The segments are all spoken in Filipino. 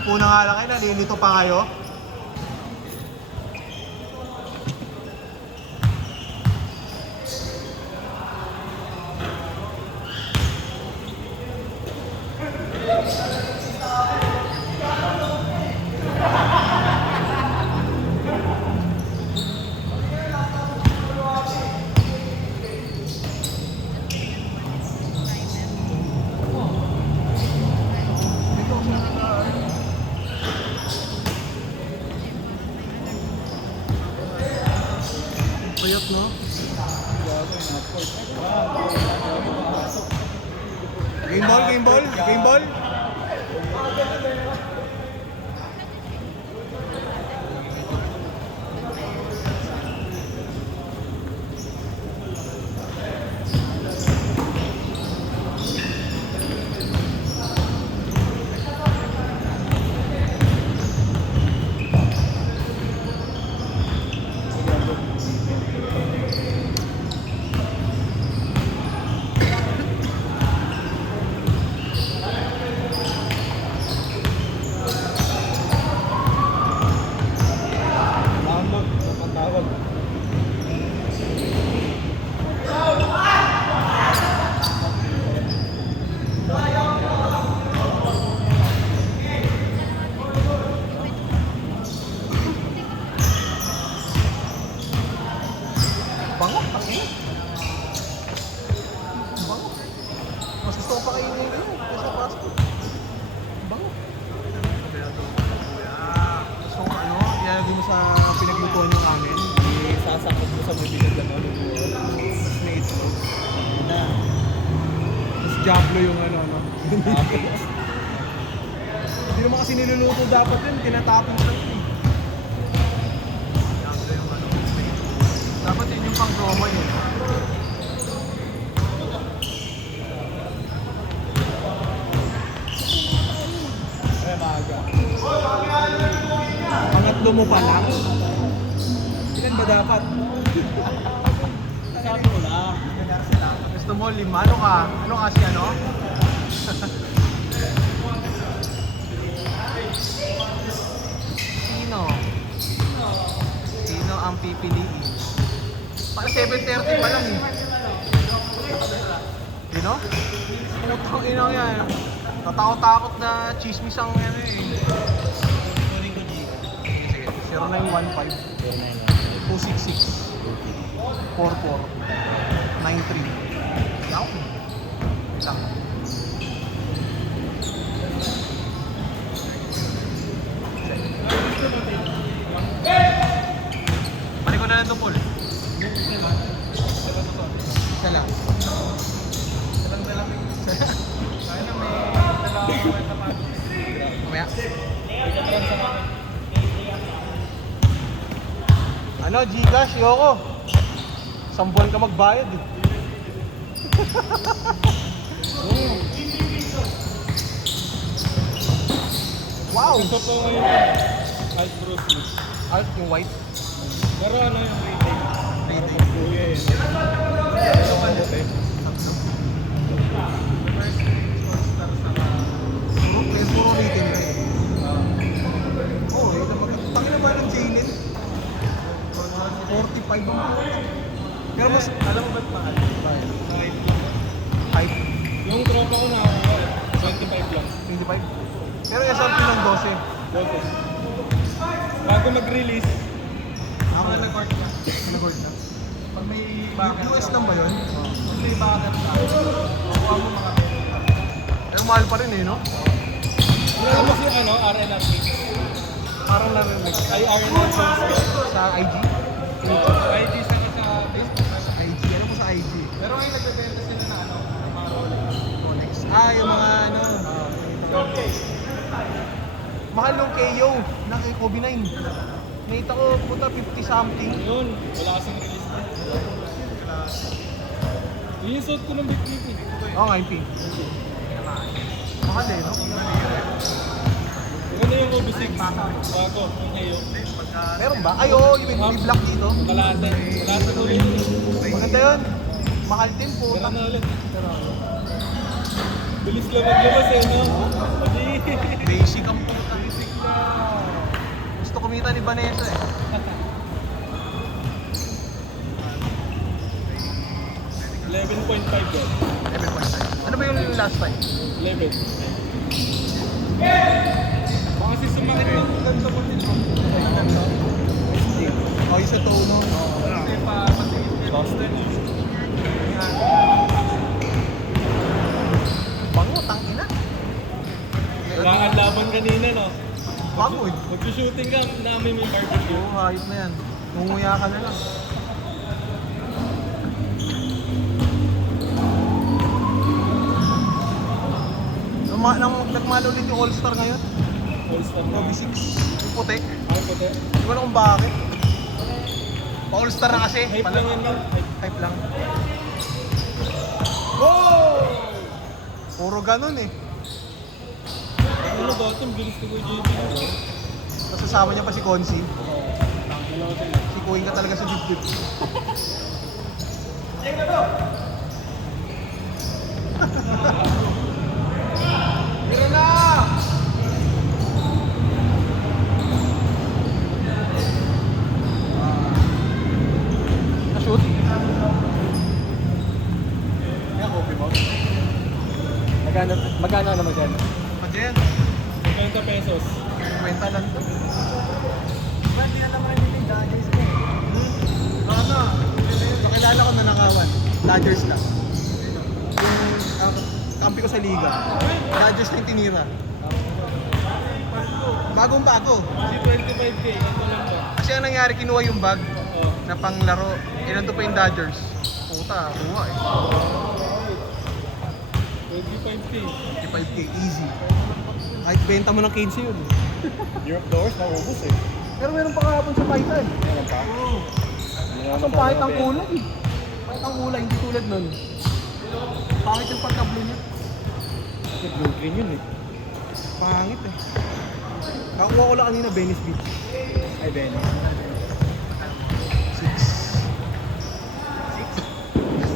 10 na nga lang kayo, nalilito pa kayo. Payat, no? Game ball, game ball, game ball. Bango, pangin. Bango. Mas gusto ko pa kayo ngayon kaysa pasto. Bango. So ano, ilalagay mo sa pinaglutuan yung ramen. Sasakot mo sa mabigat na malubuan. Mas may itlog. Na. Mas Diablo yung ano, no? Okay. Hindi naman kasi niluluto dapat yun, tinatapon lang yun. Diablo yung ano, may itlog. Dapat yun yung pang-roma yun. Ay, maaga. Pangatlo mo pa lang. Ilan ba dapat? Sakto lang. Gusto mo 5? Ano ka? Ano kasi ano? Sino? Sino ang pipiliin? Para 7:30 pa lang eh. You know? Putang ina yan. Natakot-takot na chismis ang ano eh. Sige, 0915 266 4493. Yaw. Lang. Balik ko na lang ito, Paul. Isa lang. Kaya na may dalawang kwenta pa. Mamaya. Ano, Gcash, yoko. 10 buwan ka magbayad eh. Wow! Gusto ko ngayon Alt Bruce. Alt yung white. Pero ano yung retail? Retail. Kuya eh. Ano ang bote? Puro retail na eh. Oo, eh. Pangin naman ng Jaylin. 45 ang buwan. Pero mas, Alam mo ba't mahal? Kahit hype. yung tropa ko nakakuha, 25 lang. 25. Pero SRP ng 12. Bote. Bago mag-release, Ako na nag-court na. Nag-court na. pag may bucket US lang ba yun? Pag may bucket ka, kuha mo mga Eh, mahal pa rin eh, no? Wala mo si ano, RNR Mix. Parang narinig. Ay, RNR Mix. Sa IG? ID sa Facebook. IG, ano po sa IG? Pero ngayon nagbebenta sila na ano, mga Rolex. Rolex. Ah, yung mga ano. Mahal nung KO na kay Kobe 9. Nakita ko puta 50 something. Yun, wala kasing release na. Yun yung suit ko ng Big Big. Oo nga, yung pink. Mahal eh, no? Ano yung Kobe 6? Bago, yung kayo. Meron ba? Ay, oo, yung may black dito. Kalatan. Kalatan ulit. Maganda yun. Mahal din po. Meron na ulit. Bilis lang maglabas eh, no? Basic ang puta. Gusto kumita ni Vanessa eh. 11.5 yan. 11.5. Ano ba yung last time? 11. Baka kasi sumakit yung ganito ko dito. Oh, isa to, no? Kasi pa, Boston. Bango, tangina. Kailangan laban kanina, no? Bango eh. Mag-shooting ka namin may barbecue. Oo, hayop na yan. Munguya ka na lang. Nagmalo ulit yung All-Star ngayon. All-star na. Kobe 6. Yung puti. Ako po tayo. Hindi ko alam kung bakit. Pa-All-Star na kasi. Hype lang yan, man. Hype lang. Oh! Puro ganun eh. Ano ba ito? Bilis ko kay JP. Tapos kasama niya pa si Consi. Wala ko sila. Si Kuing ka talaga sa dibdib. Tira na! Na-shoot? Yan, Kobe mo. Magkano naman dyan? Pag yan, 50 pesos. kwenta lang to. Ba't di na naman nila yung Dodgers ko? Ano? Nakilala ko na nakawan. Dodgers lang. Yung kampi ko sa liga. Dodgers na yung tinira. Bagong bago. Kasi 25k. Ito lang ba? Kasi ang nangyari, kinuha yung bag Oo. na panglaro. Nandun pa yung Dodgers. Puta, kuha eh. 25k. 55k, easy. Kahit benta mo ng 15 yun. Europe doors, naubos eh. Pero meron pa kahapon sa Python. Meron pa? Oo. Kaso pahit ang kulay eh. Pahit ang kulay, hindi tulad nun. Pangit yung pagkablo niya. Blue green yun eh. Pangit eh. Kakuha ko lang kanina, Venice Beach. Ay, Ben. 6. 6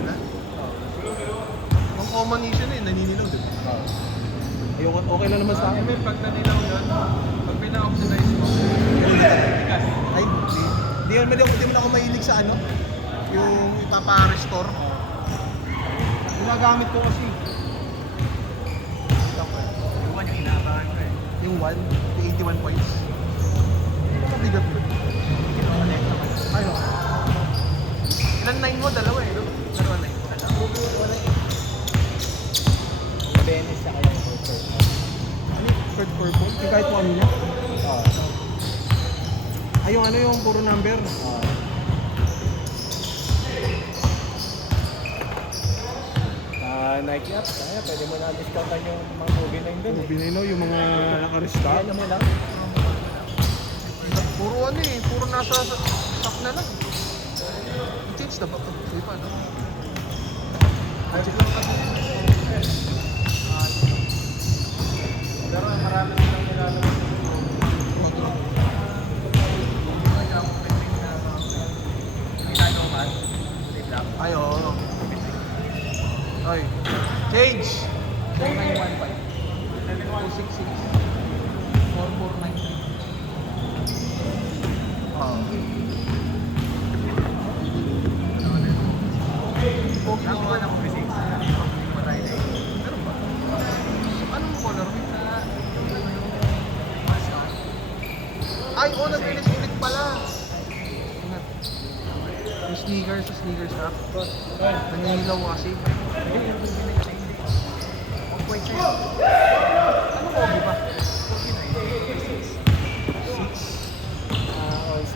na? Yung common issue na yun, naninilaw din. Ayoko, okay lang naman sa akin. May pag nanilaw yun, pag pina-optimize mo, Ay, di mo ako mahilig sa ano, yung ipapa-restore. Ginagamit ko kasi. Yung one yung inaabangan ko eh. Yung 1, yung 81 points. Mabigat mo. Ano? Ilan 9 mo? Dalawa eh, no? Dalawa 9 mo. Venice na kaya yung purple. Ano yung third purple? Yung kahit mo ano niya? Oo. Ay, yung ano yung puro number. Nike app, kaya pwede mo na discountan yung mga movie na yun dun eh. Binilo yung mga naka-restart. Ano mo lang? Puro ano eh, puro nasa shop na lang. Change na ba ito? Sige pa, no? Pero marami nilang nilalabas. Ay, oo. Ay. Change! 4915. 266. 4493. Oo. Nakuha na ko kasi. Meron ba? Anong color? Ay, oh, nag-release ulit pala. Ingat. Yung sneakers app. Naninilaw kasi. Wait, sa'yo. Ano ko, di ba? 6.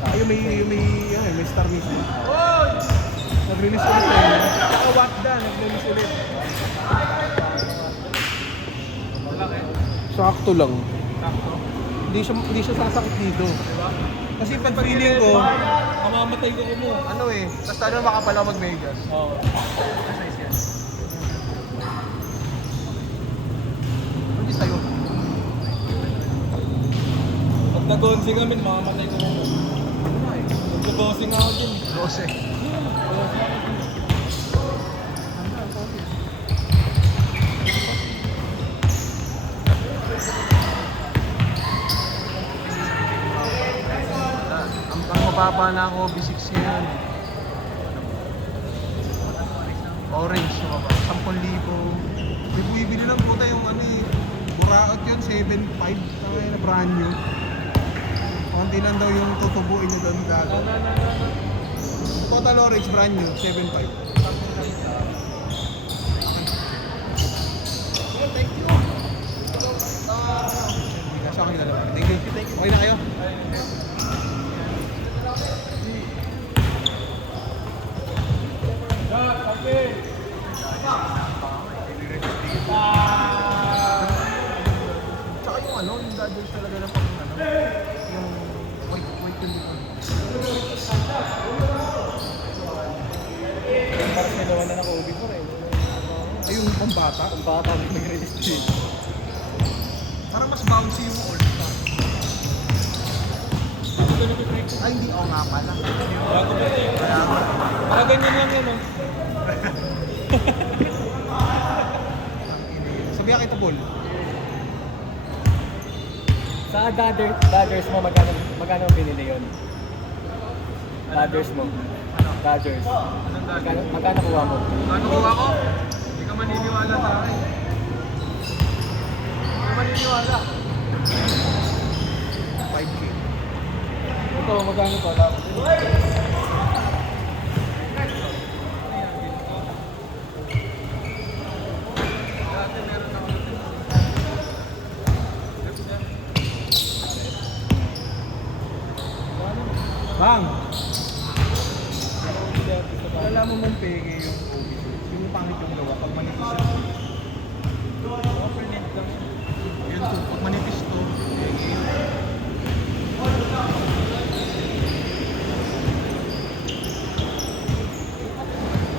Ay, may star mismo. Nag-release ulit eh. Saka Wakda, nag-release ulit. Sakto lang. Hindi siya sasakit dito. Kasi pag feeling ko, Mamamatay ko mo. ano eh, basta ano makapala mag-Vegas. Oo. Hindi sa'yo. Pag nag-onsing kami, mamamatay ko mo. Nag-bossing ako din. 12. mababa na ang OB6 ngayon. Orange, mababa. 10,000. May buibili lang puta yung ano eh. Buraot yun, 7.5. Tangay na brand new. Konti lang daw yung tutubuin nyo doon gago. Total orange brand new, 7.5. Thank you. Nasa akin na lang. Thank you. Okay na kayo? Tsaka yung ano, yung Dodgers talaga na pang ano, yung white yun dito. Yung Barcelona na naka-ubi ko rin. Ay, yung pambata. Ang bata may nag-register. Parang mas bouncy yung all-star. Ay, hindi. Oo nga pala. Bago ba ito? Kaya nga. Para ganyan lang yan, oh. Sabihan kita, Bol. Sa Dodgers mo, magkano ang binili yun? Dodgers mo. Dodgers. Magkano kuha mo? Ano kuha ko? Hindi ka maniniwala sa akin. Hindi ka maniniwala. 5K. Ito, magkano pa? Dapat. Bang! Alam mo mong peke yung OBC. Yung pangit yung gawa pag manipis yun. Yun to, pag manipis to, peke yun.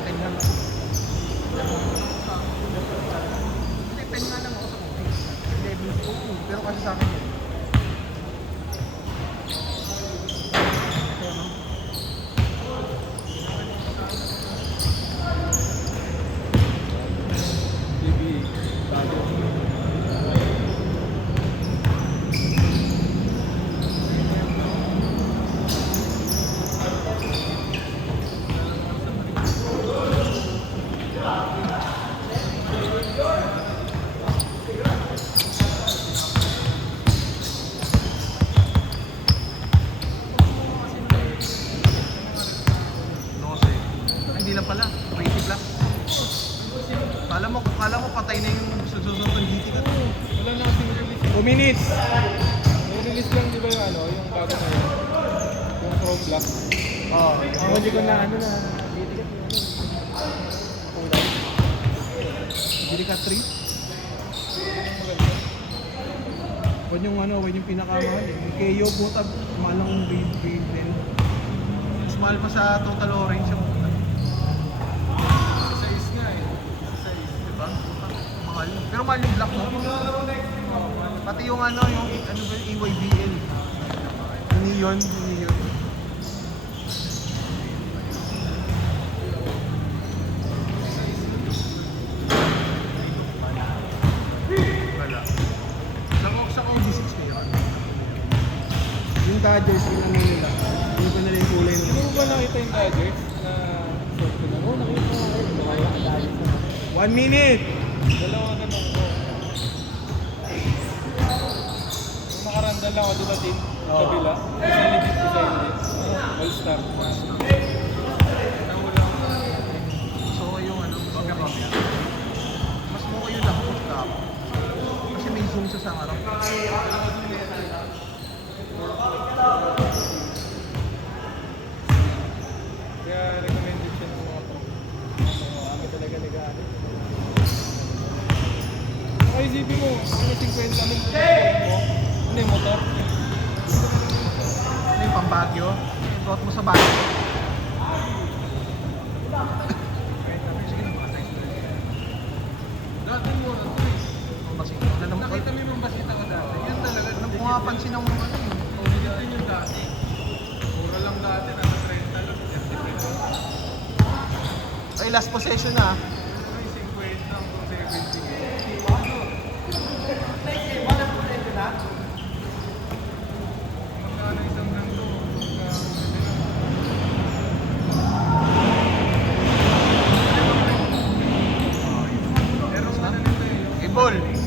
Pen nga lang. Hindi, pen nga lang ako sa OBC. 11 pero kasi sa akin yun. Hindi lang pala, 20 plus. Kala mo patay na yung susunod ng GT ka. Wala na kasing release. 2 minutes! May release lang, di ba yung ano, yung bago na yun? Yung Chrome Black. Oo. Ako hindi ko na ano na. Bili ka 3? Maganda. Huwag yung pinakamahal eh. Yung KO puta, malang green blend. Mas mahal pa sa total orange yung puta. Size nga eh. Size. Diba? Puta, mahal. Pero mahal yung black no? Pati yung ano ba yung EYBL. Yung neon. Wala. Sa OB6 meron. Yung Dodgers, yung ano nila. Yung pa nila yung kulay Hindi nila. mo ba nakita yung Dodgers na short ko na? Oo, nakita ko. 1 minute! Dalawa na lang ko. Yung nakarandal lang ako, di ba team? Kabila. Isa legit, isa hindi. All-star. So yung ano, mas mukha yung lapot ka. Kasi may zoom sa harap. Kaya recommended siya ng mga Kami talaga nag-ano. Kaya isipin mo, ano 50 mil mo? Ano yung motor? Ano yung pambagyo? Suot mo sa bagyo. Sige na, mga nice. Dati mo na ito eh. Mambasita. Nakita mo yung basita ko dati. Yan talaga. Nang pumapansin ng mga ano yun. Ito yung dati. Mura lang dati. Nasa 30 lang. 30 pesos. Ay, last possession na. May 50 lang kung 70. Magkano isang ganito? Ball.